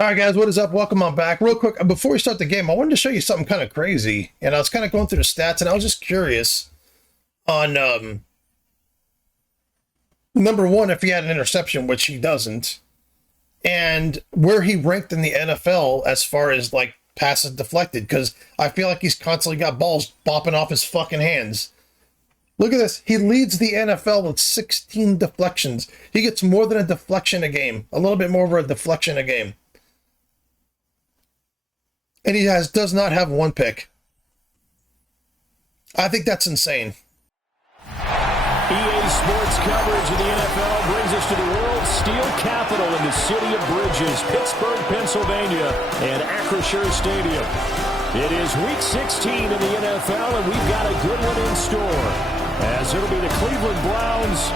All right, guys, what is up? Welcome on back. Real quick, before we start the game, I wanted to show you something kind of crazy. And I was kind of going through the stats, and I was just curious on, number one, if he had an interception, which he doesn't, and where he ranked in the NFL as far as, like, passes deflected, because I feel like he's constantly got balls bopping off his fucking hands. Look at this. He leads the NFL with 16 deflections. He gets more than a deflection a game. A little bit more of a deflection a game. And he does not have one pick. I think that's insane. EA Sports coverage of the NFL brings us to the world's steel capital in the city of Bridges, Pittsburgh, Pennsylvania, and Acrisure Stadium. It is Week 16 in the NFL, and we've got a good one in store, as it'll be the Cleveland Browns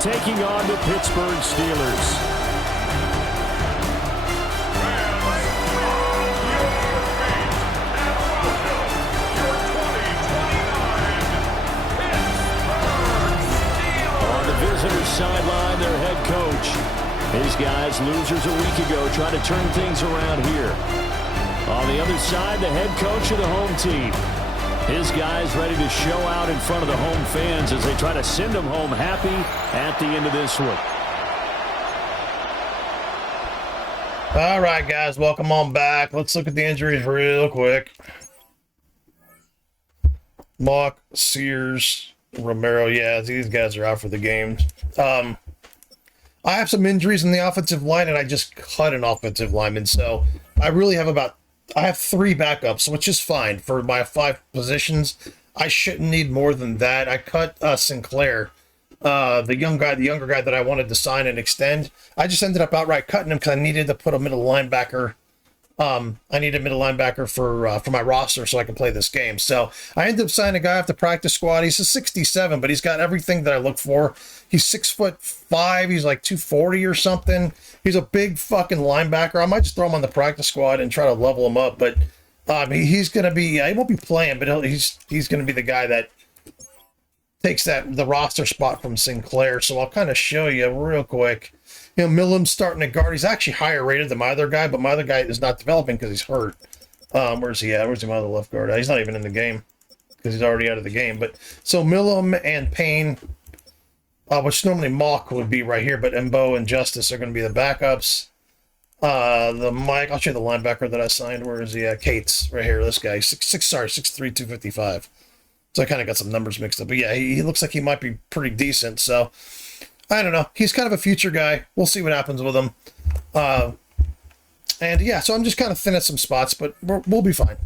taking on the Pittsburgh Steelers. Visitor's sideline, their head coach. His guys, losers a week ago, trying to turn things around here. On the other side, the head coach of the home team. His guys ready to show out in front of the home fans as they try to send them home happy at the end of this one. All right, guys, welcome on back. Let's look at the injuries real quick. Mock, Sears, Romero, yeah, these guys are out for the game. I have some injuries in the offensive line, and I just cut an offensive lineman, so I have 3 backups, which is fine for my 5 positions. I shouldn't need more than that. I cut Sinclair, the younger guy that I wanted to sign and extend. I just ended up outright cutting him because I needed to put a middle linebacker. I need a middle linebacker for my roster so I can play this game. So I ended up signing a guy off the practice squad. He's a 67, but he's got everything that I look for. He's 6'5". He's like 240 or something. He's a big fucking linebacker. I might just throw him on the practice squad and try to level him up. But he's gonna be. He won't be playing, but he's gonna be the guy that takes the roster spot from Sinclair. So I'll kind of show you real quick. You know, Millam's starting at guard. He's actually higher rated than my other guy, but my other guy is not developing because he's hurt. Where's he at? Where's my other left guard? He's not even in the game because he's already out of the game. But so Millam and Payne, which normally Mock would be right here, but Embo and Justice are going to be the backups. I'll show you the linebacker that I signed. Where is he at? Cates, right here. This guy, 6'3", 255. So I kind of got some numbers mixed up. But yeah, he looks like he might be pretty decent. So I don't know. He's kind of a future guy. We'll see what happens with him. And yeah, so I'm just kind of thin at some spots, but we'll be fine.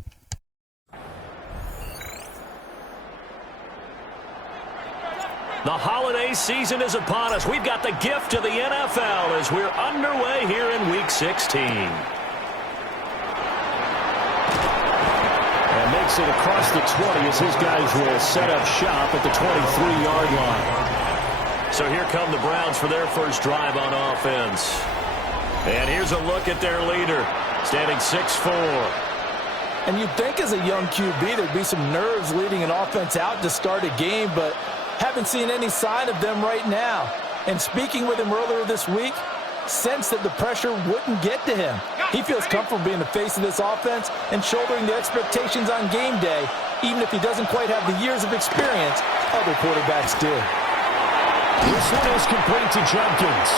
The holiday season is upon us. We've got the gift of the NFL as we're underway here in Week 16. And makes it across the 20 as his guys will set up shop at the 23-yard line. So here come the Browns for their first drive on offense. And here's a look at their leader, standing 6'4". And you'd think as a young QB there'd be some nerves leading an offense out to start a game, but haven't seen any sign of them right now. And speaking with him earlier this week, sensed that the pressure wouldn't get to him. He feels comfortable being the face of this offense and shouldering the expectations on game day, even if he doesn't quite have the years of experience other quarterbacks do. This one is complete to Jenkins.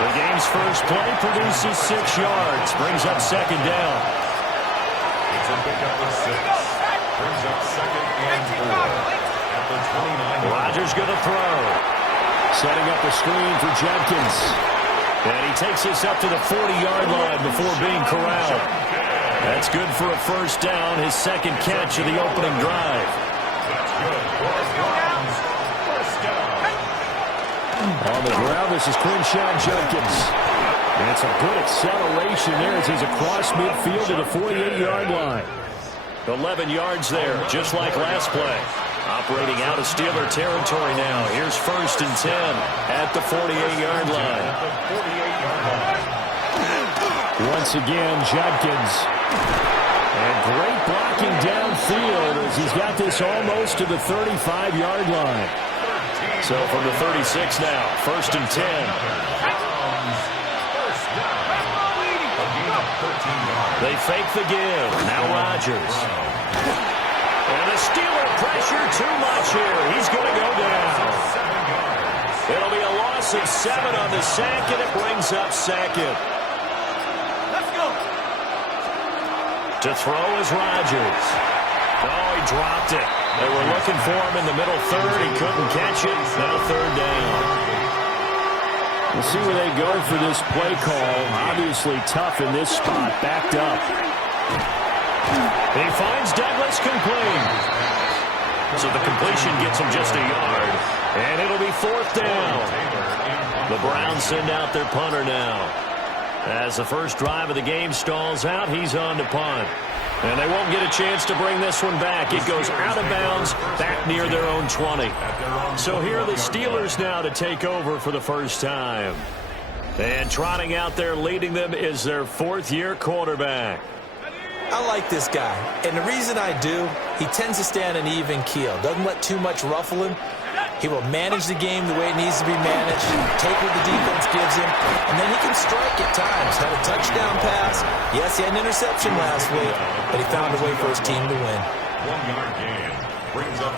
The game's first play produces 6 yards, brings up second down. It's a pickup of 6. Brings up second and 4 at the 29. Rodgers going to throw. Setting up a screen for Jenkins. And he takes this up to the 40-yard line before being corralled. That's good for a first down, his second catch of the opening drive. That's good for the Browns. First down. On the ground, this is Crenshaw Jenkins. And it's a good acceleration there as he's across midfield to the 48-yard line. 11 yards there, just like last play. Operating out of Steeler territory now. Here's first and 10 at the 48-yard line. Once again, Jenkins. And great blocking downfield as he's got this almost to the 35-yard line. So from the 36 now, first and 10. They fake the give. Now Rodgers. And the Steeler pressure too much here. He's going to go down. It'll be a loss of 7 on the sack, and it brings up second. Let's go. To throw is Rodgers. Oh, he dropped it. They were looking for him in the middle third. He couldn't catch it. Now third down. We'll see where they go for this play call. Obviously tough in this spot. Backed up. He finds Douglas complete. So the completion gets him just a yard. And it'll be fourth down. The Browns send out their punter now. As the first drive of the game stalls out, he's on to punt. And they won't get a chance to bring this one back. It goes out of bounds, back near their own 20. So here are the Steelers now to take over for the first time. And trotting out there leading them is their fourth-year quarterback. I like this guy, and the reason I do, he tends to stay on an even keel. Doesn't let too much ruffle him. He will manage the game the way it needs to be managed, take what the defense gives him, and then he can strike at times. Had a touchdown pass. Yes, he had an interception last week, but he found a way for his team to win. 1-yard gain.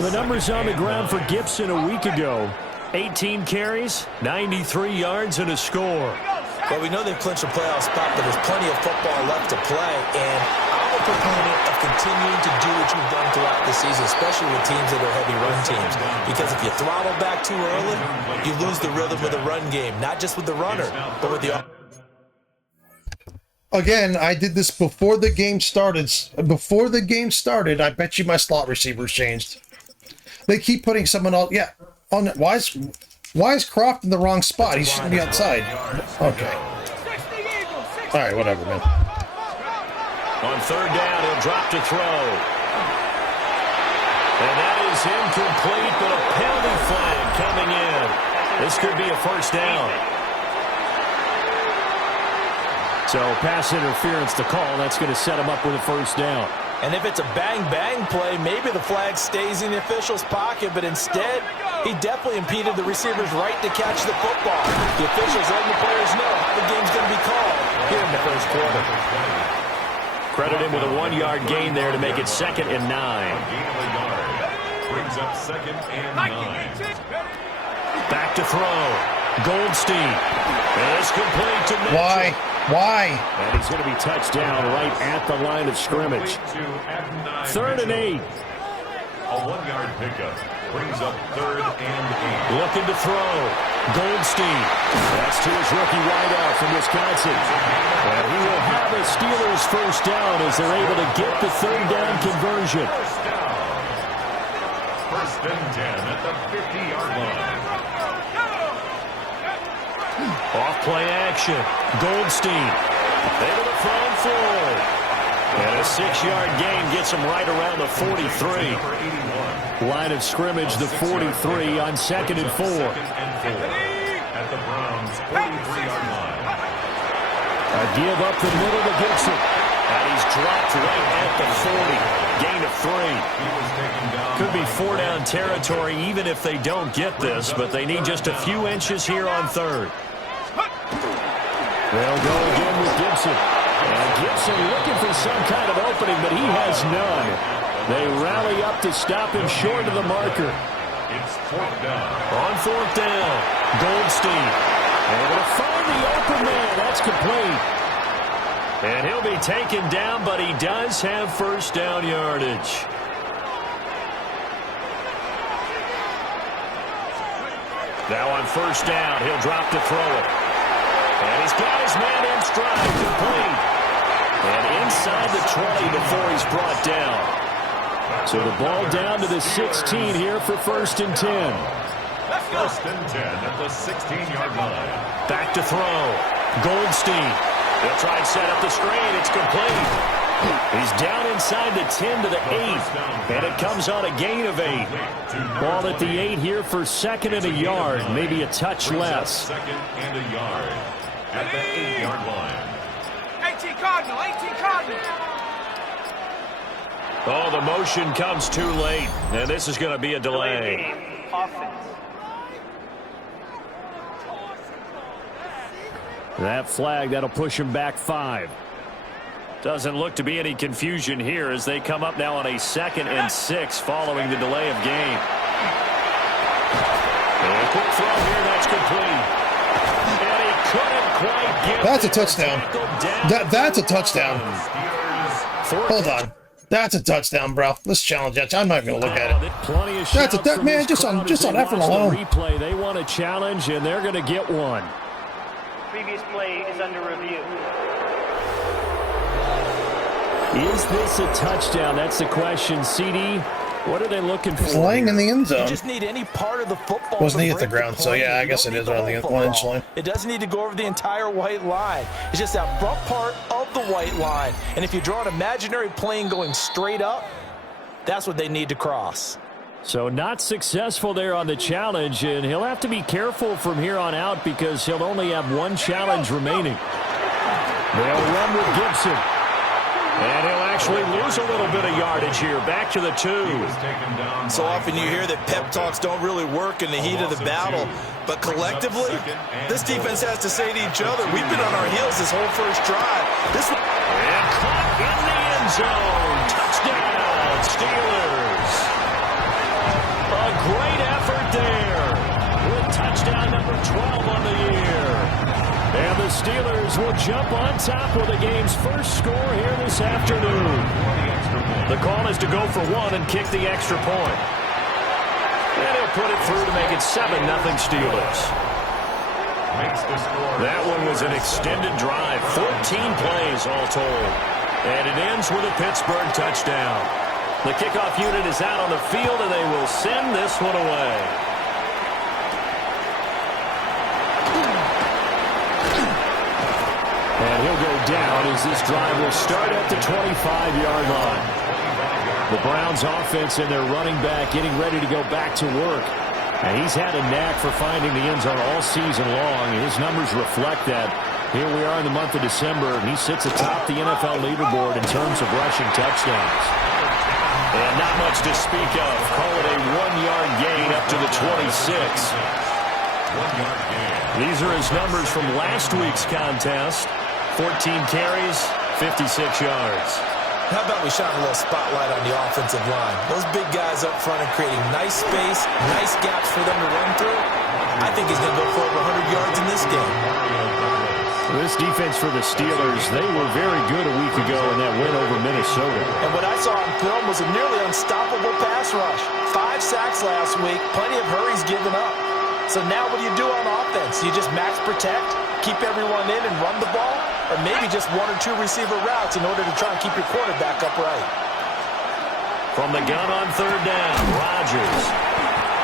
The numbers on the ground for Gibson a week ago. 18 carries, 93 yards, and a score. Well, we know they've clinched a playoff spot, but there's plenty of football left to play, and I'm a proponent of continuing to do what you've done throughout the season, especially with teams that are heavy run teams, because if you throttle back too early, you lose the rhythm of the run game, not just with the runner, but with the... Again, I did this before the game started. Before the game started, I bet you my slot receivers changed. They keep putting someone else... Yeah. On why is Croft in the wrong spot? He shouldn't be outside. Okay. All right, whatever, man. On third down, he'll drop to throw. And that is incomplete, but a penalty flag coming in. This could be a first down. So pass interference to call. That's going to set him up with a first down. And if it's a bang-bang play, maybe the flag stays in the official's pocket, but instead, he definitely impeded the receiver's right to catch the football. The officials letting the players know how the game's going to be called here in the first quarter. Credit him with a 1-yard gain there to make it 2nd and 9. Brings up 2nd and 9. Back to throw. Goldstein. And it's complete to Mitchell. Why? And he's going to be touched down right at the line of scrimmage. 3rd and 8. A 1-yard pickup brings up 3rd and 8. Looking to throw. Goldstein. That's to his rookie wideout from Wisconsin. And he will have a Steelers first down as they're able to get the 3rd down conversion. First and 10 at the 50-yard line. Off play action. Goldstein. Able to throw him forward. And a 6-yard gain gets him right around the 43. Line of scrimmage, the 43 on 2nd and 4. At the Browns' 43-yard line. A give up the middle to Gibson. And he's dropped right at the 40. Gain of 3. Could be 4-down territory even if they don't get this, but they need just a few inches here on 3rd. They'll go again with Gibson. And Gibson looking for some kind of opening, but he has none. They rally up to stop him short of the marker. It's 4th down. On 4th down, Goldstein. Able to find the open man. That's complete. And he'll be taken down, but he does have first down yardage. Now on first down, he'll drop to throw it. And he's got his man in stride, complete. And inside the 20 before he's brought down. So the ball down to the 16 here for 1st and 10. First and 10 at the 16-yard line. Back to throw. Goldstein. He'll try and set up the screen. It's complete. He's down inside the 10 to the 8. And it comes on a gain of 8. Ball at the 8 here for 2nd and a yard. Maybe a touch less. 2nd and a yard at the 8-yard line. 18 Cardinal, 18 Cardinal. Oh, the motion comes too late. And this is going to be a delay. Offense. That flag, that'll push him back 5. Doesn't look to be any confusion here as they come up now on a 2nd and 6 following the delay of game. And a quick throw here, that's complete. And he couldn't quite get That's a touchdown. That's a touchdown. Hold on. That's a touchdown, bro. Let's challenge that. I'm not going to look at it. That's a man. Just on effort alone. Replay. They want a challenge, and they're going to get one. Previous play is under review. Is this a touchdown? That's the question. CD, what are they looking for? Playing in the end zone. You just need any part of the football. Wasn't he at the ground? So yeah, I guess it is on the 1-inch line. It doesn't need to go over the entire white line. It's just that front part of the white line. And if you draw an imaginary plane going straight up, that's what they need to cross. So not successful there on the challenge, and he'll have to be careful from here on out because he'll only have one challenge remaining. They'll run with Gibson. And he'll actually lose a little bit of yardage here. Back to the 2. So often you hear that pep talks don't really work in the heat of the battle. But collectively, this defense has to say to each other, we've been on our heels this whole first drive. And caught in the end zone. Touchdown, Steelers. A great effort there with touchdown number 12 on the year. And the Steelers will jump on top with the game's first score here this afternoon. The call is to go for 1 and kick the extra point. And he'll put it through to make it 7-0 Steelers. That one was an extended drive, 14 plays all told. And it ends with a Pittsburgh touchdown. The kickoff unit is out on the field, and they will send this one away. And he'll go down as this drive will start at the 25-yard line. The Browns offense and their running back getting ready to go back to work. And he's had a knack for finding the end zone all season long. His numbers reflect that. Here we are in the month of December, and he sits atop the NFL leaderboard in terms of rushing touchdowns. And not much to speak of. Call it a 1-yard gain up to the 26. These are his numbers from last week's contest. 14 carries, 56 yards. How about we shine a little spotlight on the offensive line? Those big guys up front are creating nice space, nice gaps for them to run through. I think he's going to go for over 100 yards in this game. This defense for the Steelers, they were very good a week ago in that win over Minnesota. And what I saw on film was a nearly unstoppable pass rush. 5 sacks last week, plenty of hurries given up. So now what do you do on offense? You just max protect, keep everyone in and run the ball? Or maybe just 1 or 2 receiver routes in order to try and keep your quarterback upright. From the gun on 3rd down, Rodgers.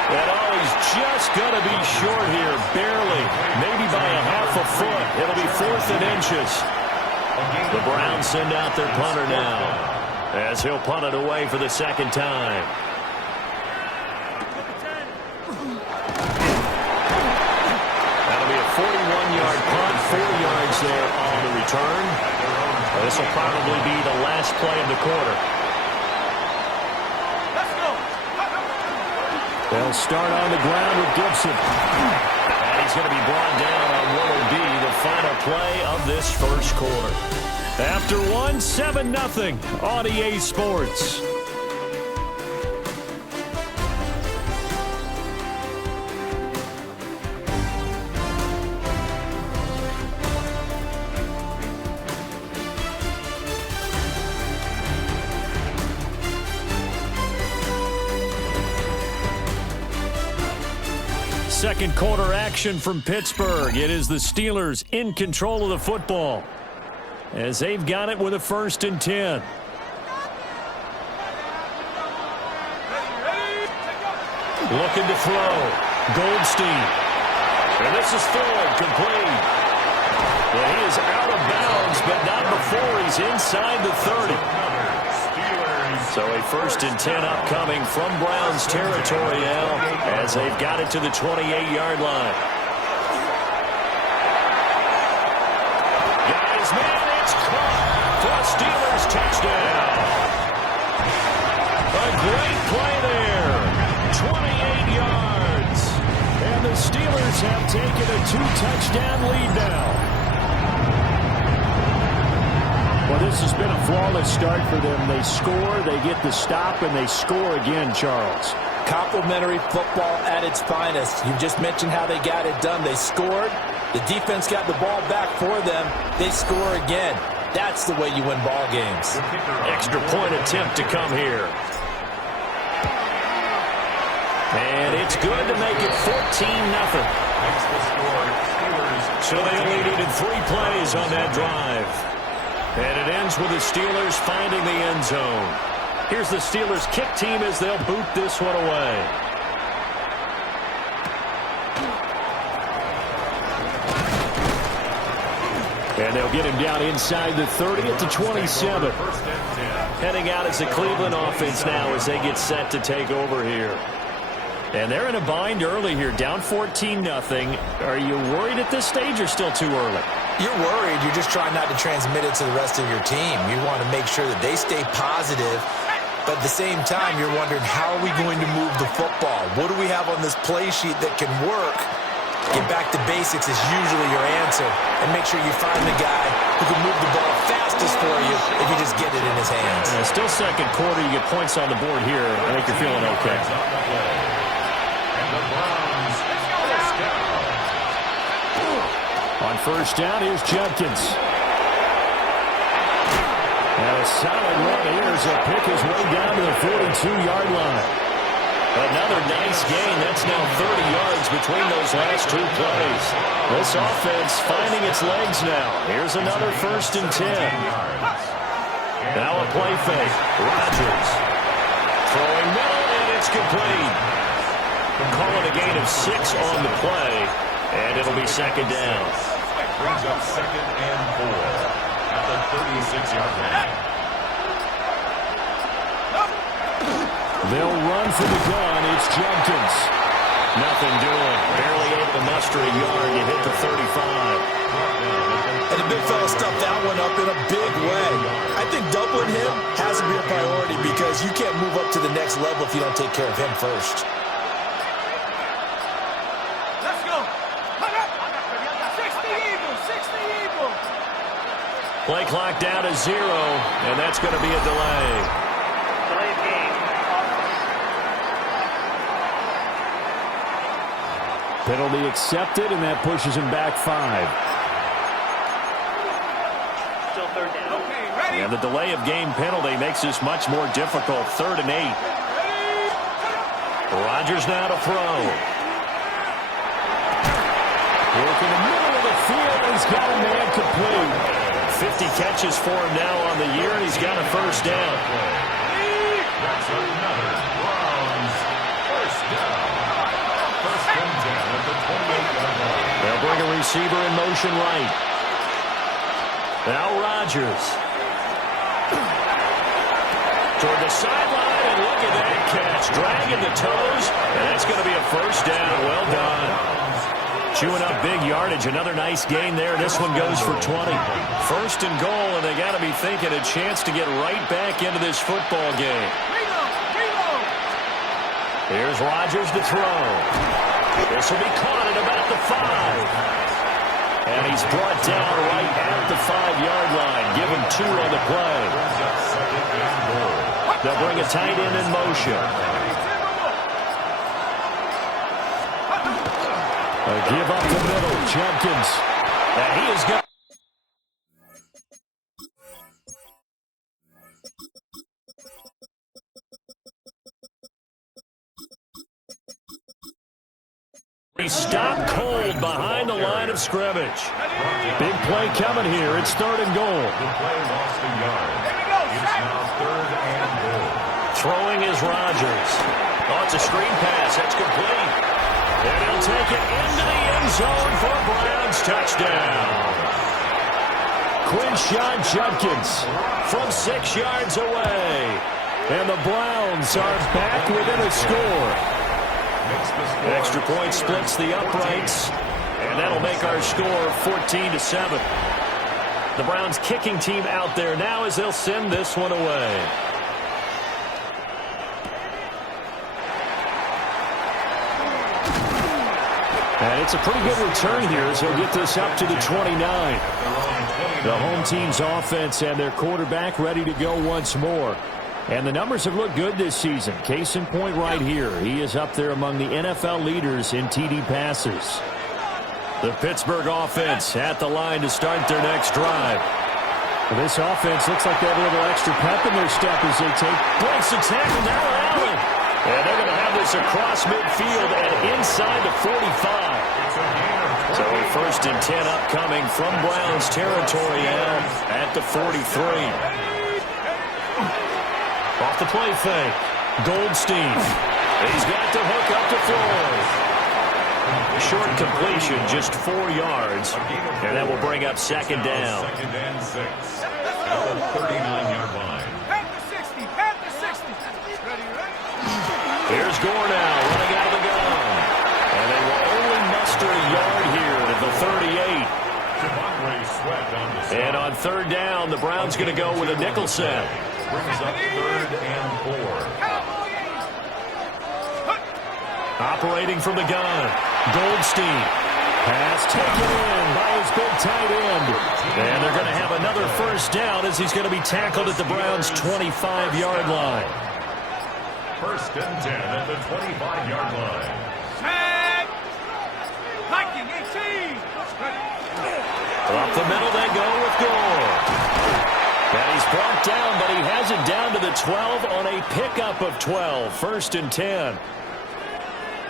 And he's just going to be short here, barely. Maybe by a half a foot. It'll be 4th and inches. The Browns send out their punter now as he'll punt it away for the 2nd time. That'll be a 41-yard punt, 4 yards there on the return. This will probably be the last play of the quarter. They'll start on the ground with Gibson. And he's going to be brought down on what will be the final play of this first quarter. After 1, 7-0 on EA Sports. Second quarter action from Pittsburgh. It is the Steelers in control of the football as they've got it with a 1st and 10. Looking to throw. Goldstein. And this is full, complete. And he is out of bounds, but not before he's inside the 30. So a 1st and 10 upcoming from Browns territory now as they've got it to the 28-yard line. Guys, man, it's caught for a Steelers touchdown. A great play there. 28 yards. And the Steelers have taken a 2-touchdown lead now. Well, this has been a flawless start for them. They score, they get the stop, and they score again, Charles. Complimentary football at its finest. You just mentioned how they got it done. They scored. The defense got the ball back for them. They score again. That's the way you win ball games. Extra point attempt to come here. And it's good to make it 14-0. So they only needed 3 plays on that drive. And it ends with the Steelers finding the end zone. Here's the Steelers kick team as they'll boot this one away. And they'll get him down inside the 30 at the 27. Heading out as the Cleveland offense now as they get set to take over here. And they're in a bind early here, down 14-0. Are you worried at this stage or still too early? You're worried. You're just trying not to transmit it to the rest of your team. You want to make sure that they stay positive. But at the same time, you're wondering, how are we going to move the football? What do we have on this play sheet that can work? Get back to basics is usually your answer. And make sure you find the guy who can move the ball fastest for you if you just get it in his hands. Still second quarter. You get points on the board here. I think you're feeling okay. On first down, here's Judkins. And a solid run here as he'll pick his way down to the 42-yard line. Another nice gain. That's now 30 yards between those last 2 plays. This offense finding its legs now. Here's another 1st and 10. Now a play fake. Rodgers. Throwing middle, and it's complete. Call it a gain of 6 on the play, and it'll be second down. Brings up 2nd and 4 at the 36-yard line. They'll run for the gun. It's Jenkins. Nothing doing. Barely able to muster a yard. You hit the 35. And the big fella stuffed that one up in a big way. I think doubling him has to be a priority because you can't move up to the next level if you don't take care of him first. Let's go. 60 Eagles. Play clock down to 0, and that's going to be a delay. Delay of game. Penalty accepted, and that pushes him back 5. Still third down. Okay, ready? And the delay of game penalty makes this much more difficult. 3rd and 8. Rodgers now to throw. Work in the middle of the field. He's got a man complete. 50 catches for him now on the year, and he's got a 1st down. That's another Browns 1st down. 1st and 10 at the 28-yard line. They'll bring a receiver in motion right. Now Rodgers. Toward the sideline, and look at that catch. Dragging the toes, and that's going to be a 1st down. Well done. Chewing up big yardage. Another nice gain there. This one goes for 20. 1st and goal, and they got to be thinking a chance to get right back into this football game. Here's Rodgers to throw. This will be caught at about the 5. And he's brought down right at the 5-yard line. Give him 2 on the play. They'll bring a tight end in motion. A give up the middle. Jenkins. And he is got. He stopped cold behind the line of scrimmage. Big play coming here. It's 3rd and goal. The play lost a yard. It's now 3rd and goal. Throwing is Rodgers. Oh, it's a screen pass. That's complete. And he'll take it into the end zone for a Browns touchdown. Quinshon Judkins from 6 yards away. And the Browns are back within a score. Extra point splits the uprights, and that'll make our score 14-7. The Browns kicking team out there now as they'll send this one away. And it's a pretty good return here as he'll get this up to the 29. The home team's offense and their quarterback ready to go once more. And the numbers have looked good this season. Case in point right here. He is up there among the NFL leaders in TD passes. The Pittsburgh offense at the line to start their next drive. Well, this offense looks like they have a little extra pep in their step as they take breaks the tackle. Now Allen. And they're going to have this across midfield and inside the 45. So first and 10 upcoming from Browns territory now at the 43. Off the play fake. Goldstein. He's got the hook up to Floyd. Short completion, just 4 yards. And that will bring up second down. Second and 6. At the 39-yard line. Pat the 60. Ready. Here's Gore now running out of the gun. And they will only muster a yard here at the 38. And on third down, the Browns going to go with a nickel set. Brings up 3rd and 4. Operating from the gun. Goldstein. Pass taken in by his big tight end. And they're going to have another first down as he's going to be tackled at the Browns' 25-yard line. First and 10 at the 25-yard line. Tag. Lightning 18. Up the middle they go with Gore. And he's brought down, but he has it down to the 12 on a pickup of 12. First and 10.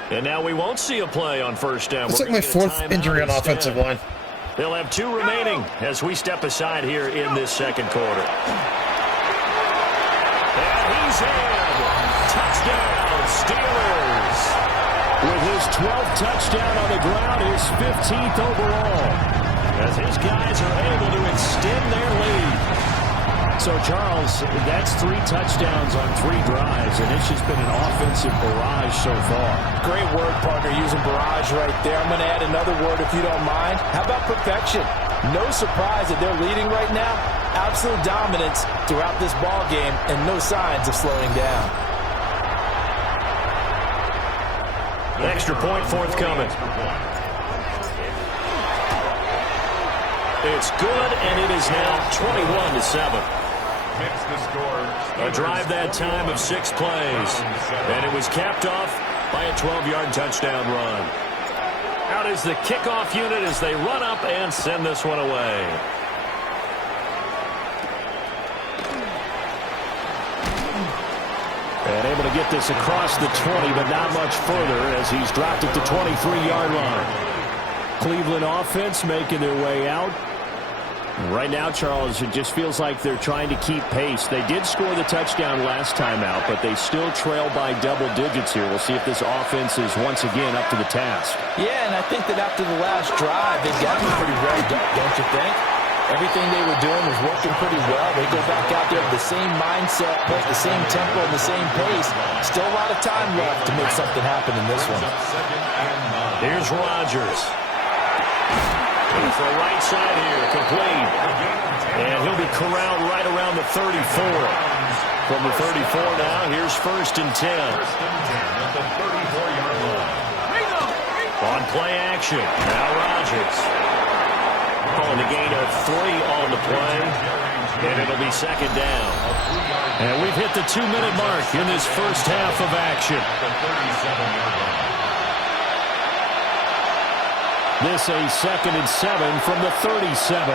And now we won't see a play on first down. It's like my 4th injury on offensive line. They'll have 2 remaining as we step aside here in this second quarter. And he's in. Touchdown, Steelers. With his 12th touchdown on the ground, his 15th overall. As his guys are able to extend their lead. So, Charles, that's 3 touchdowns on 3 drives, and it's just been an offensive barrage so far. Great word, partner, using barrage right there. I'm going to add another word if you don't mind. How about perfection? No surprise that they're leading right now. Absolute dominance throughout this ball game and no signs of slowing down. Extra point forthcoming. It's good, and it is now 21-7. A drive that time of 6 plays, and it was capped off by a 12-yard touchdown run. Out is the kickoff unit as they run up and send this one away. And able to get this across the 20, but not much further as he's dropped it to 23-yard line. Cleveland offense making their way out. Right now, Charles, it just feels like they're trying to keep pace. They did score the touchdown last time out, but they still trail by double digits here. We'll see if this offense is once again up to the task. Yeah, and I think that after the last drive, they've gotten pretty revved up, don't you think? Everything they were doing was working pretty well. They go back out there with the same mindset, play at the same tempo and the same pace. Still a lot of time left to make something happen in this one. Here's Rodgers. For right side here, complete. And he'll be corralled right around the 34. From the 34 now, here's first and 10. At the 34-yard line. On play action, now Rodgers. Calling a gain of 3 on the play. And it'll be second down. And we've hit the 2-minute mark in this first half of action. The 37-yard line. This a second and 7 from the 37.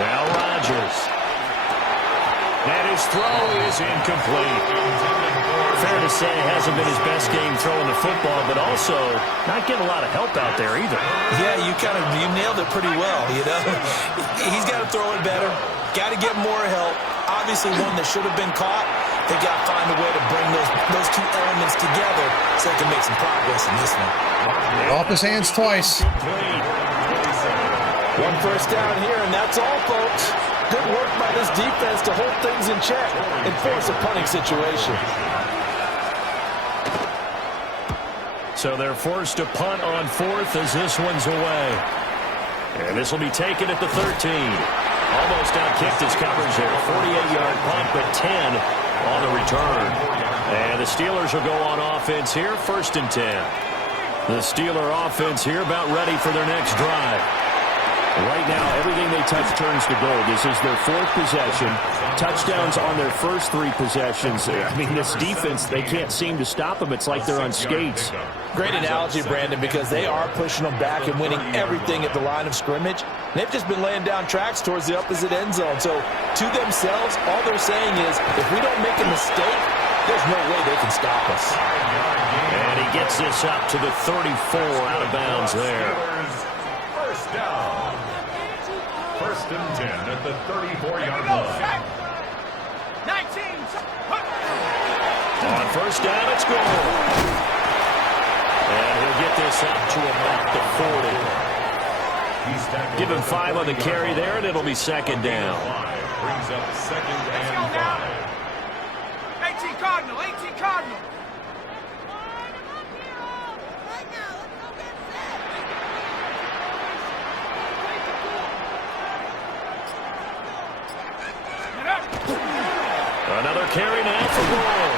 Now Rodgers. And his throw is incomplete. Fair to say it hasn't been his best game throwing the football, but also not getting a lot of help out there either. Yeah, you nailed it pretty well, you know. He's got to throw it better. Got to get more help. Obviously one that should have been caught. They got to find a way to bring those 2 elements together so they can make some progress in this one. Off his hands twice. One first down here, and that's all, folks. Good work by this defense to hold things in check and force a punting situation. So they're forced to punt on 4th as this one's away. And this will be taken at the 13. Almost outkicked his coverage there. 48-yard punt, but 10 on the return. And the Steelers will go on offense here, first and 10. The Steeler offense here about ready for their next drive. Right now, everything they touch turns to gold. This is their fourth possession. Touchdowns on their first three possessions. I mean, this defense, they can't seem to stop them. It's like they're on skates. Great analogy, Brandon, because they are pushing them back and winning everything at the line of scrimmage. They've just been laying down tracks towards the opposite end zone. So, to themselves, all they're saying is, if we don't make a mistake, there's no way they can stop us. And he gets this up to the 34 out of bounds there. First down. First and 10 at the 34-yard line. 19. On first down, it's good. And he'll get this up to about the 40. Give him 5 on the carry there, and it'll be second down. Brings up second and 5. 18 Cardinal, 18 Cardinal. Another carry now for Ball.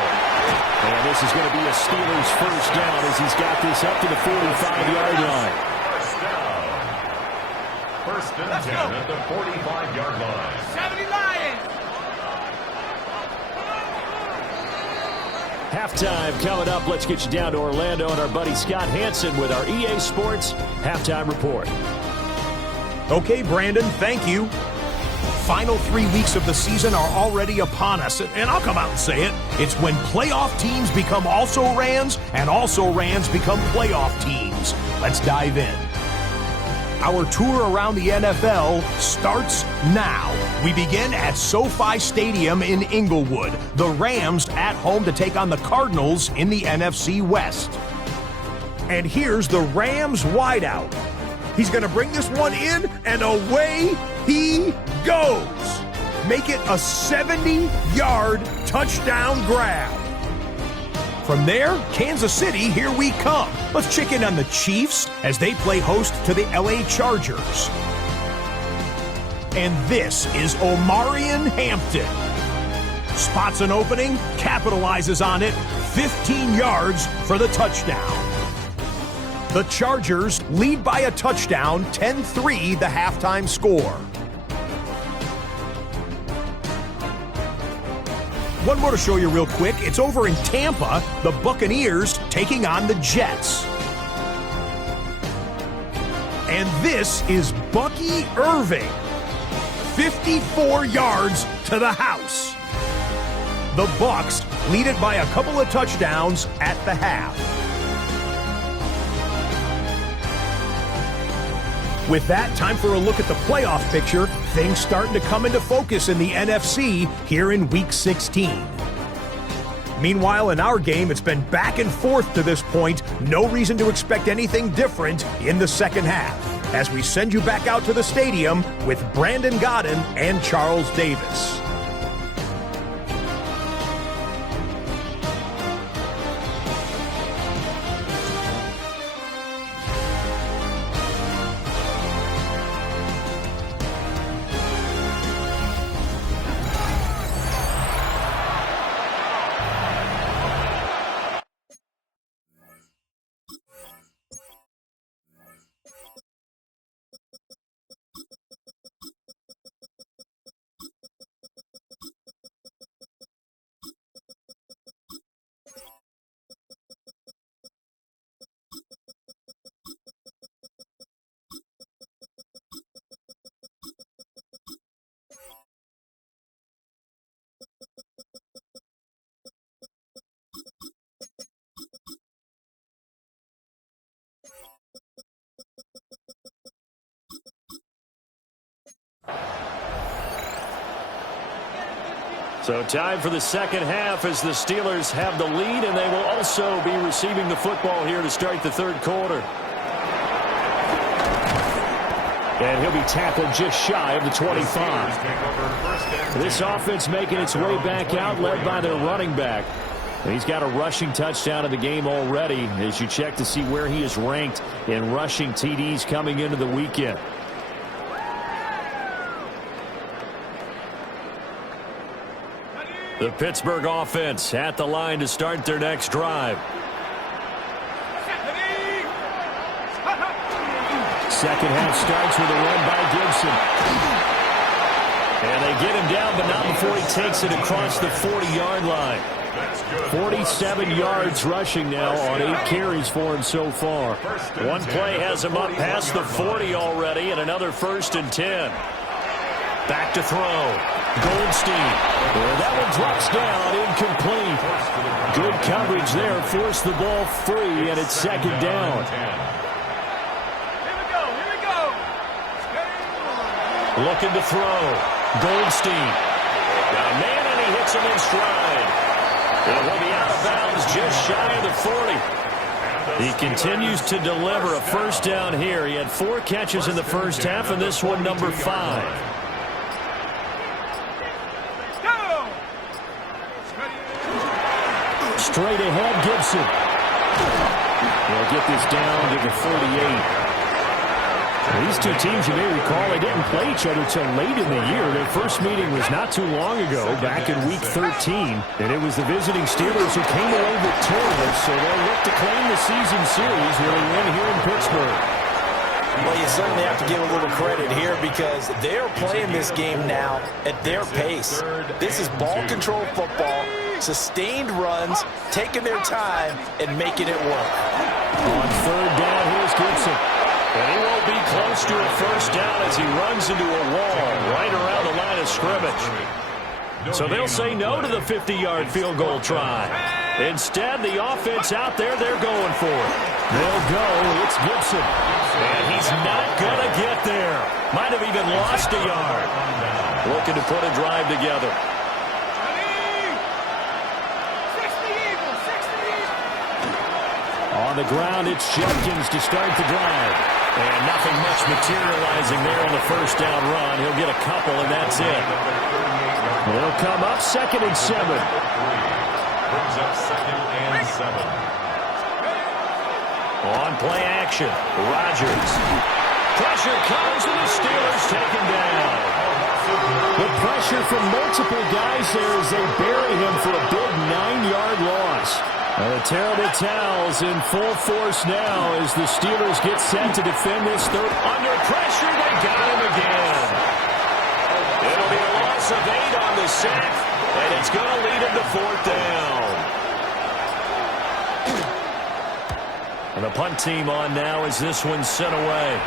And this is going to be a Steelers first down as he's got this up to the 45-yard line. First down. First and 10 at the 45-yard line. 70 Lions. Halftime coming up. Let's get you down to Orlando and our buddy Scott Hansen with our EA Sports Halftime Report. Okay, Brandon, thank you. Final 3 weeks of the season are already upon us, and I'll come out and say it. It's when playoff teams become also-rans, and also-rans become playoff teams. Let's dive in. Our tour around the NFL starts now. We begin at SoFi Stadium in Inglewood. The Rams at home to take on the Cardinals in the NFC West. And here's the Rams wideout. He's going to bring this one in, and away he goes. Make it a 70-yard touchdown grab. From there, Kansas City, here we come. Let's check in on the Chiefs as they play host to the LA Chargers. And this is Omarion Hampton. Spots an opening, capitalizes on it, 15 yards for the touchdown. The Chargers lead by a touchdown, 10-3 the halftime score. One more to show you real quick. It's over in Tampa, the Buccaneers taking on the Jets. And this is Bucky Irving. 54 yards to the house. The Bucs lead it by a couple of touchdowns at the half. With that, time for a look at the playoff picture. Things starting to come into focus in the NFC here in Week 16. Meanwhile, in our game, it's been back and forth to this point. No reason to expect anything different in the second half, as we send you back out to the stadium with Brandon Godden and Charles Davis. So time for the second half as the Steelers have the lead, and they will also be receiving the football here to start the third quarter. And he'll be tackled just shy of the 25. This offense making its way back out, led by their running back. And he's got a rushing touchdown in the game already as you check to see where he is ranked in rushing TDs coming into the weekend. The Pittsburgh offense at the line to start their next drive. Second half starts with a run by Gibson. And they get him down, but not before he takes it across the 40-yard line. 47 yards rushing now on 8 carries for him so far. One play has him up past the 40 already, and another 1st and 10. Back to throw. Goldstein. That one drops down, incomplete. Good coverage there, forced the ball free, and it's 2nd down. Looking to throw. Goldstein. Got a man, and he hits him in stride. It will be out of bounds just shy of the 40. He continues to deliver a 1st down here. He had 4 catches in the first half, and this one number 5. Straight ahead, Gibson. They'll get this down to the 48. These two teams, you may recall, they didn't play each other till late in the year. Their first meeting was not too long ago, back in Week 13. And it was the visiting Steelers who came away victorious, so they'll look to claim the season series with a win here in Pittsburgh. Well, you certainly have to give a little credit here because they're playing this game now at their pace. This is ball control football, sustained runs, taking their time, and making it work. On 3rd down, here's Gibson. And he won't be close to a 1st down as he runs into a wall right around the line of scrimmage. So they'll say no to the 50-yard field goal try. Instead, the offense out there, they're going for it. They'll go. It's Gibson. And he's not going to get there. Might have even lost a yard. Looking to put a drive together. On the ground, it's Jenkins to start the drive. And nothing much materializing there on the 1st down run. He'll get a couple, and that's it. They'll come up 2nd and 7. Brings up 2nd and 7. On play action, Rodgers. Pressure comes, and the Steelers take him down. The pressure from multiple guys there as they bury him for a big 9-yard loss. The terrible towels in full force now as the Steelers get set to defend this third. Under pressure, they got him again. It'll be a loss of 8 on the sack, and it's going to lead him to 4th down. And the punt team on now as this one's sent away.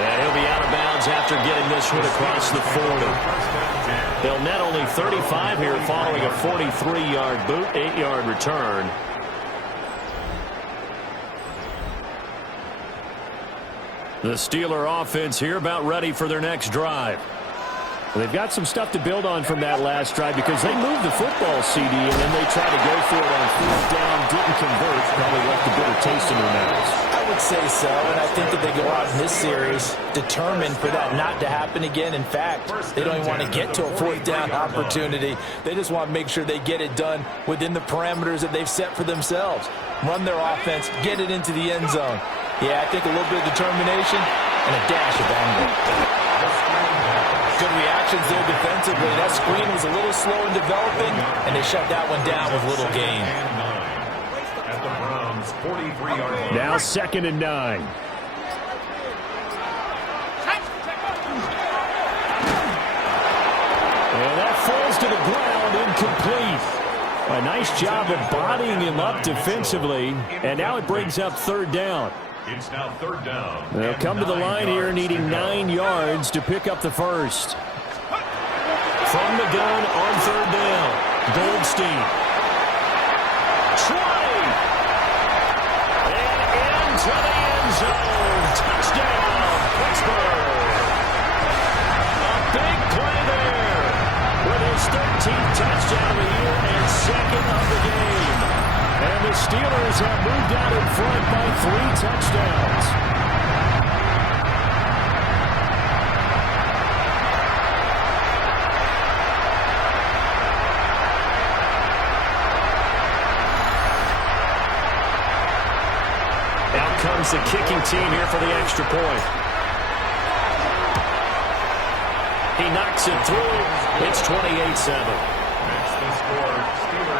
And he'll be out of bounds after getting this one across the 40. They'll net only 35 here following a 43-yard boot, 8-yard return. The Steeler offense here about ready for their next drive. They've got some stuff to build on from that last drive because they moved the football, CD, and then they tried to go for it on 4th down, didn't convert, probably left a bitter taste in their mouths. I would say so, and I think that they go out in this series determined for that not to happen again. In fact, they don't even want to get to a 4th down opportunity. They just want to make sure they get it done within the parameters that they've set for themselves. Run their offense, get it into the end zone. Yeah, I think a little bit of determination and a dash of anger. Good reactions there defensively. That screen was a little slow in developing, and they shut that one down with little gain. At the Browns' 43-yard line. Now 2nd and 9. And that falls to the ground, incomplete. A nice job of bodying him up defensively, and now it brings up 3rd down. It's now 3rd down. They'll come to the line here needing 9 yards to pick up the first. From the gun on 3rd down, Goldstein. Try! And into the end zone. Touchdown, Pittsburgh. A big play there with his 13th touchdown of the year and 2nd of the game. And the Steelers have moved out in front by 3 touchdowns. Out comes the kicking team here for the extra point. He knocks it through. It's 28-7.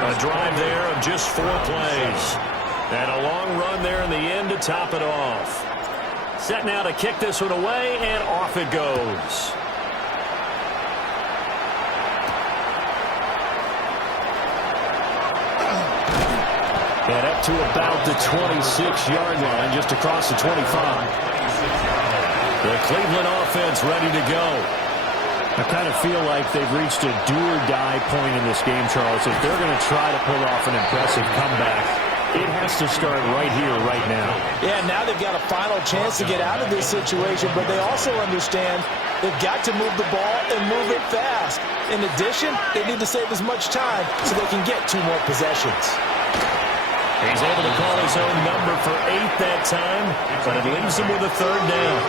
A drive there of just 4 plays. And a long run there in the end to top it off. Set now to kick this one away, and off it goes. And up to about the 26-yard line, just across the 25. The Cleveland offense ready to go. I kind of feel like they've reached a do-or-die point in this game, Charles. If they're going to try to pull off an impressive comeback, it has to start right here, right now. Yeah, now they've got a final chance to get out of this situation, but they also understand they've got to move the ball and move it fast. In addition, they need to save as much time so they can get 2 more possessions. He's able to call his own number for 8 that time, but it leaves him with a 3rd down.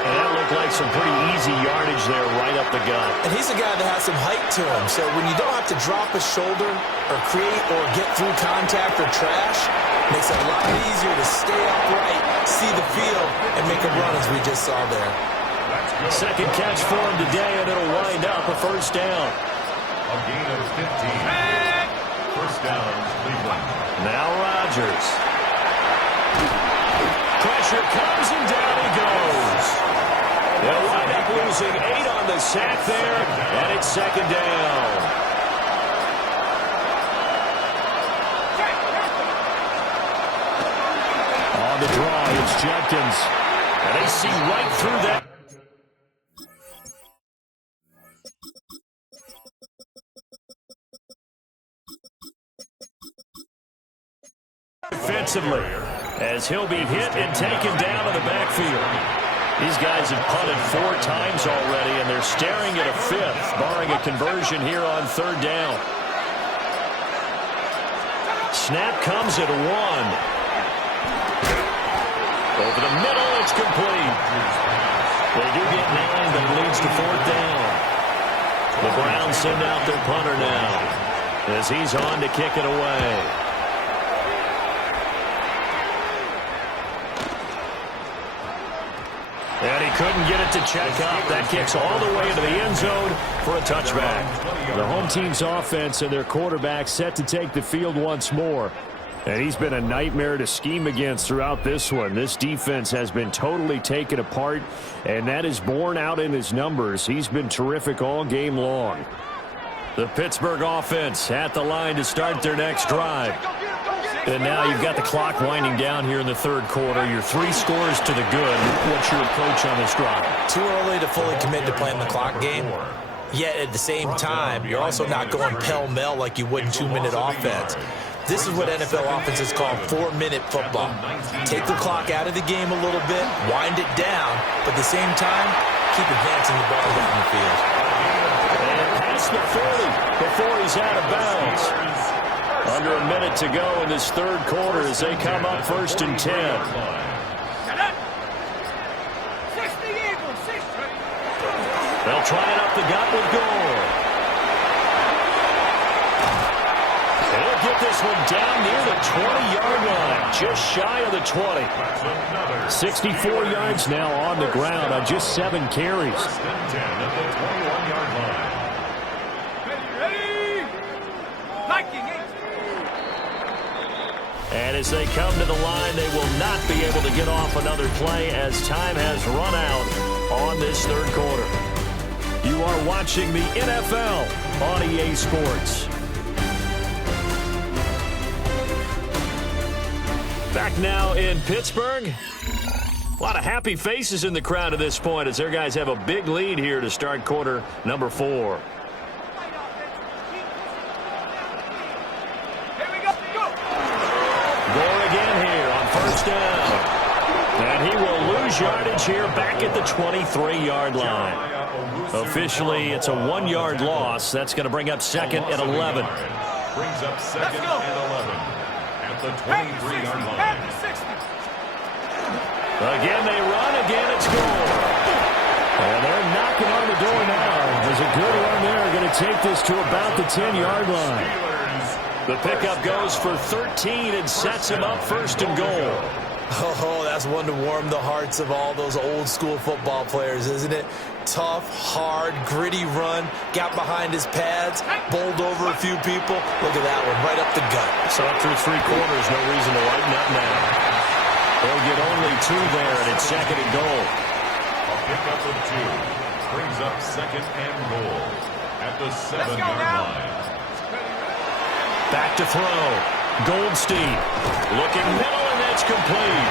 And that looked like some pretty easy yardage there right up the gut. And he's a guy that has some height to him, so when you don't have to drop a shoulder or create or get through contact or trash, it makes it a lot easier to stay upright, see the field, and make a run as we just saw there. Second catch for him today, and it'll wind up a 1st down. A gain of 15. 1st down, Cleveland. Now Rodgers. Pressure comes, and down he goes. They'll wind up losing 8 on the sack there, and it's 2nd down. On the draw, it's Jenkins. And they see right through that. Defensively, as he'll be hit and taken down in the backfield. These guys have punted 4 times already, and they're staring at a 5th, barring a conversion here on 3rd down. Snap comes at 1. Over the middle, it's complete. They do get 9, but it leads to 4th down. The Browns send out their punter now, as he's on to kick it away. And he couldn't get it to check up. That kicks all the way into the end zone for a touchback. The home team's offense and their quarterback set to take the field once more. And he's been a nightmare to scheme against throughout this one. This defense has been totally taken apart, and that is borne out in his numbers. He's been terrific all game long. The Pittsburgh offense at the line to start their next drive. And now you've got the clock winding down here in the 3rd quarter. You're 3 scores to the good. What's your approach on this drive? Too early to fully commit to playing the clock game. Yet at the same time, you're also not going pell-mell like you would in 2-minute offense. This is what NFL offenses call 4-minute football. Take the clock out of the game a little bit, wind it down, but at the same time, keep advancing the ball down the field. And past the 40 before he's out of bounds. Under a minute to go in this 3rd quarter as they come up 1st and 10. They'll try it up the gut with Gore. They'll get this one down near the 20-yard line, just shy of the 20. 64 yards now on the ground on just 7 carries. 1st and 10 at the 21-yard line. And as they come to the line, they will not be able to get off another play as time has run out on this 3rd quarter. You are watching the NFL on EA Sports. Back now in Pittsburgh. A lot of happy faces in the crowd at this point as their guys have a big lead here to start quarter number 4. Gore again here on 1st down. And he will lose yardage here back at the 23-yard line. Officially, it's a 1-yard loss. That's going to bring up 2nd and 11. Brings up 2nd and 11 at the 23-yard line. Again, they run. Again, it's Gore. And they're knocking on the door now. There's a good run there. Going to take this to about the 10-yard line. The pickup goes for 13 and sets him up 1st and goal. Oh, that's one to warm the hearts of all those old school football players, isn't it? Tough, hard, gritty run, got behind his pads, bowled over a few people. Look at that one, right up the gut. So through three quarters, no reason to lighten up now. They'll get only 2 there, and it's second and goal. A pickup of 2 brings up second and goal at the 7-yard line. Back to throw. Goldstein looking middle, and that's complete.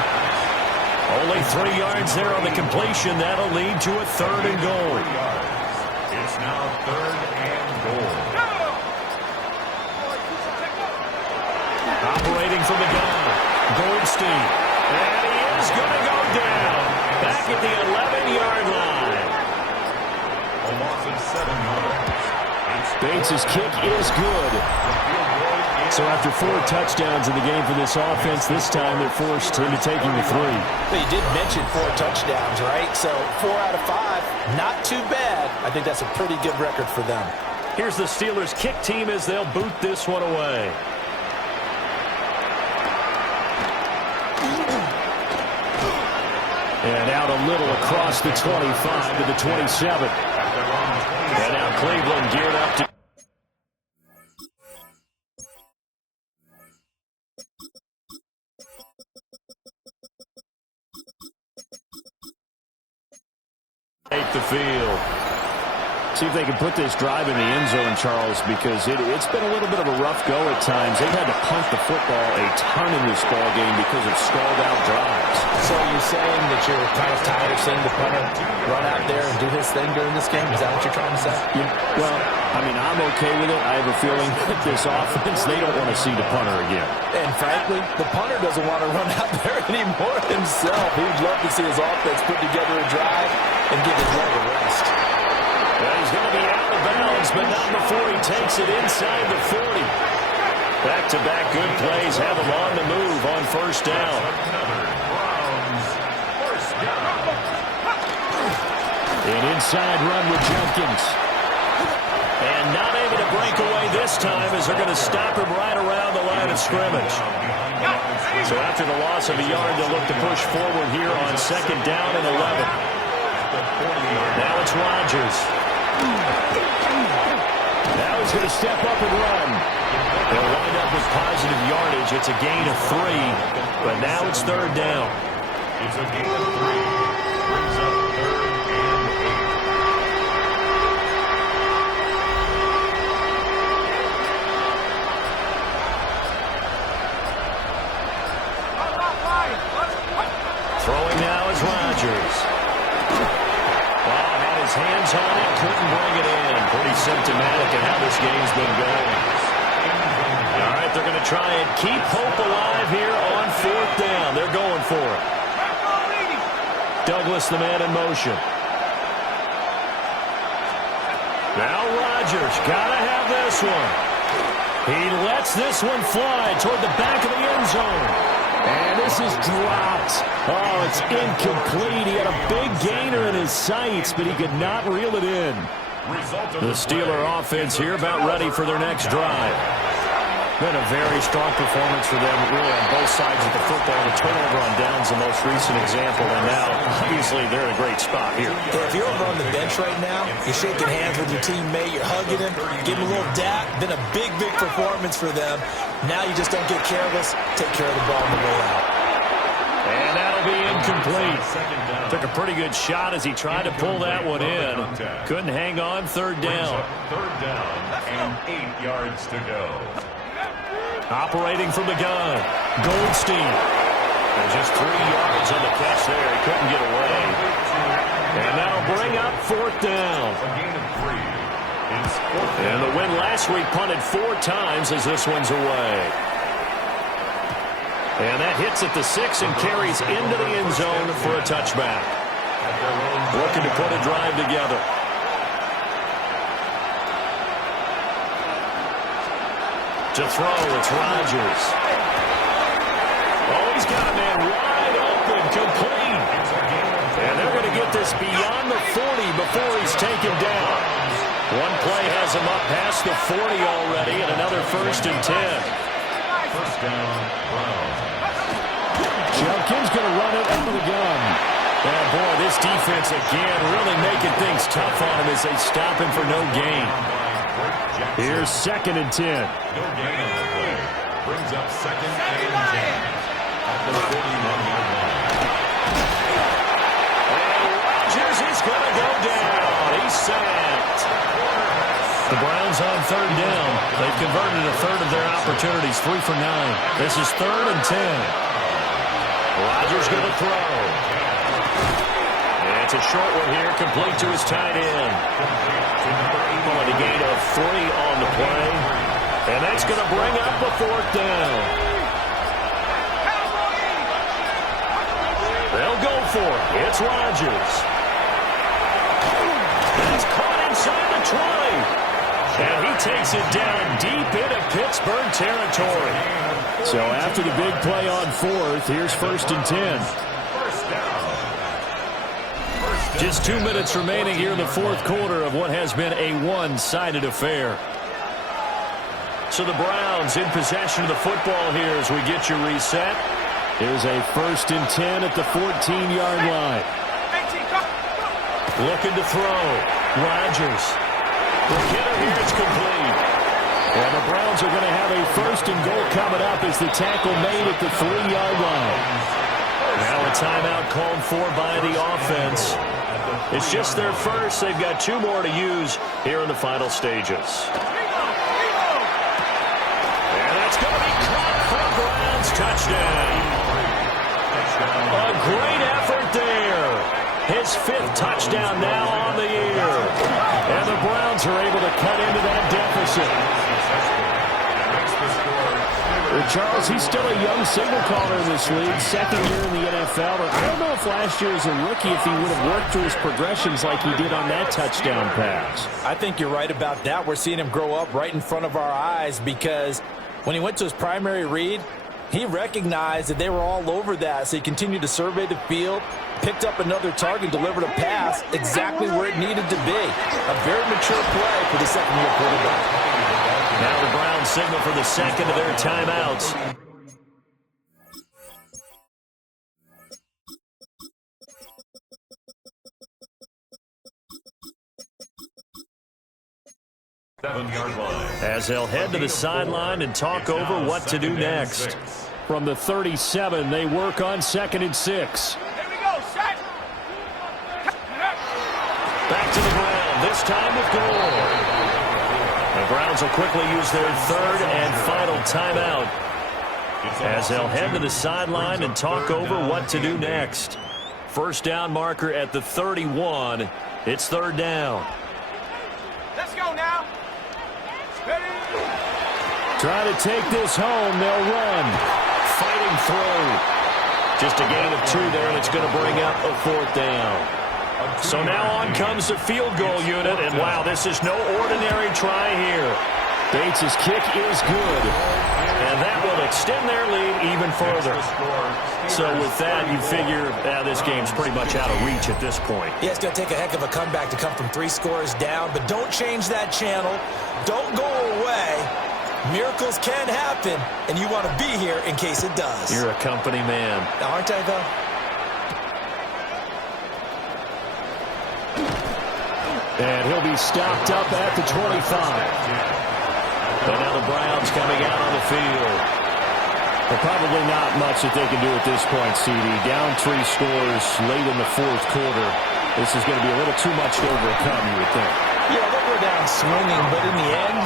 Only 3 yards there on the completion. That'll lead to a third and goal. 3 yards. It's now third and goal. Operating from the gun. Goldstein. And he is going to go down. Back at the 11-yard line. A loss of 7 yards. Bates' kick is good. So after 4 touchdowns in the game for this offense, this time they're forced into taking the 3. But you did mention 4 touchdowns, right? So 4 out of 5, not too bad. I think that's a pretty good record for them. Here's the Steelers' kick team as they'll boot this one away. And out a little across the 25 to the 27. And now Cleveland geared up to take the field. See if they can put this drive in the end zone, Charles, because it's been a little bit of a rough go at times. They've had to punt the football a ton in this ball game because of stalled-out drives. So you're saying that you're kind of tired of seeing the punter run out there and do his thing during this game? Is that what you're trying to say? Well, I mean, I'm okay with it. I have a feeling that this offense, they don't want to see the punter again. And frankly, the punter doesn't want to run out there anymore himself. He'd love to see his offense put together a drive and give his leg a rest. Well, he's going to be out of bounds, but not before he takes it inside the 40. Back-to-back good plays have him on the move on first down. An inside run with Jenkins. And not able to break away this time as they're going to stop him right around the line of scrimmage. So after the loss of a yard, they'll look to push forward here on second down and 11. Now it's Rodgers. Now he's going to step up and run. They'll wind up with positive yardage. It's a gain of 3, but now it's third down. It's a gain of 3. Brings up third and 8. Throwing now is Rodgers. Had his hands on it, couldn't bring it in. Pretty symptomatic of how this game's been going. All right, they're going to try and keep hope alive here on fourth down. They're going for it. Douglas, the man in motion. Now Rodgers, got to have this one. He lets this one fly toward the back of the end zone. And this is dropped. Oh, it's incomplete. He had a big gainer in his sights, but he could not reel it in. The Steeler offense here about ready for their next drive. Been a very strong performance for them, really, on both sides of the football. The turnover on downs the most recent example, and now, obviously, they're in a great spot here. Yeah, if you're over on the bench right now, you're shaking hands with your teammate, you're hugging him, giving him a little dap. Been a big, big performance for them. Now you just don't get careless. Take care of the ball on the way out. And that'll be incomplete. Took a pretty good shot as he tried to pull that one in. Couldn't hang on. Third down. Third down and 8 yards to go. Operating from the gun. Goldstein. And just 3 yards on the catch there. He couldn't get away. And that'll bring up fourth down. A gain of 3. It's fourth down. And the win last week punted 4 times as this one's away. And that hits at the 6 and carries into the end zone for a touchback. Looking to put a drive together. To throw, it's Rodgers. Oh, he's got a man wide open, complete. And they're going to get this beyond the 40 before he's taken down. One play has him up past the 40 already, and another 1st and 10. First down, Brown. Jenkins going to run it out of the gun. And boy, this defense again really making things tough on him as they stop him for no gain. Here's 2nd and 10. No gain on the play. Brings up 2nd and 10 at the 41-yard line. And Rodgers is going to go down. He's sacked. The Browns on 3rd down. They've converted a third of their opportunities, 3 for 9. This is 3rd and 10. Rodgers going to throw. And it's a short one here, complete to his tight end. On a gain of 3 on the play. And that's going to bring up the 4th down. They'll go for it. It's Rodgers. He's caught inside the 20. And he takes it down deep into Pittsburgh territory. So after the big play on 4th, here's 1st and 10. Just 2 minutes remaining here in the 4th quarter of what has been a one-sided affair. So the Browns in possession of the football here as we get you reset. Here's a 1st and 10 at the 14-yard line. Looking to throw. Rodgers. The hitter here is complete. And the Browns are going to have a 1st and goal coming up as the tackle made at the 3-yard line. Now a timeout called for by the offense. It's just their first. They've got 2 more to use here in the final stages. And that's going to be caught for a Browns touchdown. A great effort there. His 5th touchdown now on the year. And the Browns are able to cut into that deficit. Charles, he's still a young signal caller in this league, 2nd year in the NFL. But I don't know if last year as a rookie, if he would have worked through his progressions like he did on that touchdown pass. I think you're right about that. We're seeing him grow up right in front of our eyes because when he went to his primary read, he recognized that they were all over that. So he continued to survey the field, picked up another target, delivered a pass exactly where it needed to be. A very mature play for the second-year quarterback. Now the Browns signal for the 2nd of their timeouts. Seven-yard line. As they'll head to the sideline and talk over what to do next. From the 37, they work on 2nd and 6. Here we go, set. Back to the ground, this time with Gore. The Browns will quickly use their 3rd and final timeout as they'll head to the sideline and talk over what to do next. 1st down marker at the 31. It's 3rd down. Let's go now. Ready? Try to take this home. They'll run. Fighting through. Just a gain of 2 there, and it's going to bring up a 4th down. So now on comes the field goal unit, and wow, this is no ordinary try here. Bates' kick is good, and that will extend their lead even further. So with that, you figure this game's pretty much out of reach at this point. Yeah, it's going to take a heck of a comeback to come from 3 scores down, but don't change that channel. Don't go away. Miracles can happen, and you want to be here in case it does. You're a company man. Aren't I, though? And he'll be stopped up at the 25. And now the Browns coming out on the field. But probably not much that they can do at this point, CD. Down 3 scores late in the 4th quarter. This is going to be a little too much to overcome, you would think. Yeah, they'll go down swinging, but in the end,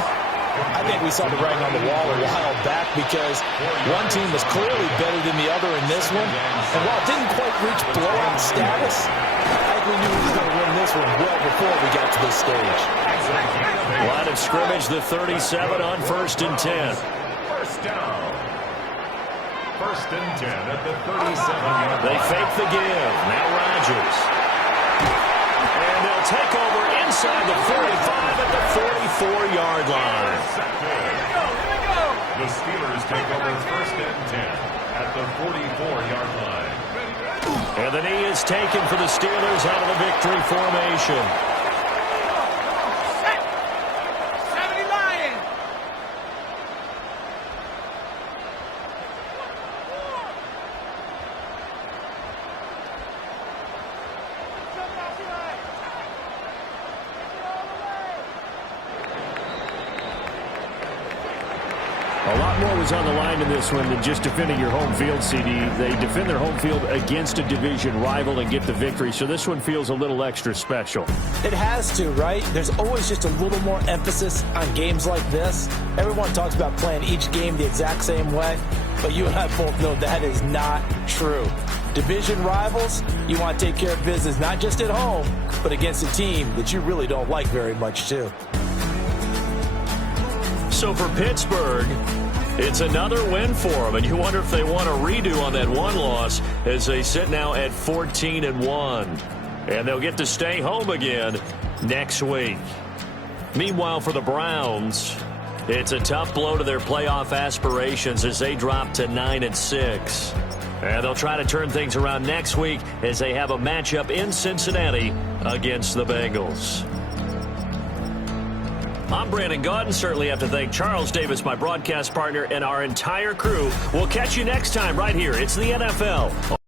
I think we saw the writing on the wall a while back because one team was clearly better than the other in this one. And while it didn't quite reach blowout status, I think we knew he was going to win this one well before we got to this stage. Line of scrimmage, the 37 on 1st and 10. First down. 1st and 10 at the 37-yard line. They fake the give. Now Rodgers. And they'll take over inside the 45 at the 44-yard line. The Steelers take over 1st and 10 at the 44-yard line. And the knee is taken for the Steelers out of the victory formation. lot more was on the line in this one than just defending your home field, CD. They defend their home field against a division rival and get the victory, so this one feels a little extra special. It has to, right? There's always just a little more emphasis on games like this. Everyone talks about playing each game the exact same way, but you and I both know that is not true. Division rivals, you want to take care of business not just at home, but against a team that you really don't like very much too. So for Pittsburgh, it's another win for them, and you wonder if they want a redo on that one loss as they sit now at 14-1. And they'll get to stay home again next week. Meanwhile, for the Browns, it's a tough blow to their playoff aspirations as they drop to 9-6. And they'll try to turn things around next week as they have a matchup in Cincinnati against the Bengals. I'm Brandon Gaudin. Certainly have to thank Charles Davis, my broadcast partner, and our entire crew. We'll catch you next time right here. It's the NFL.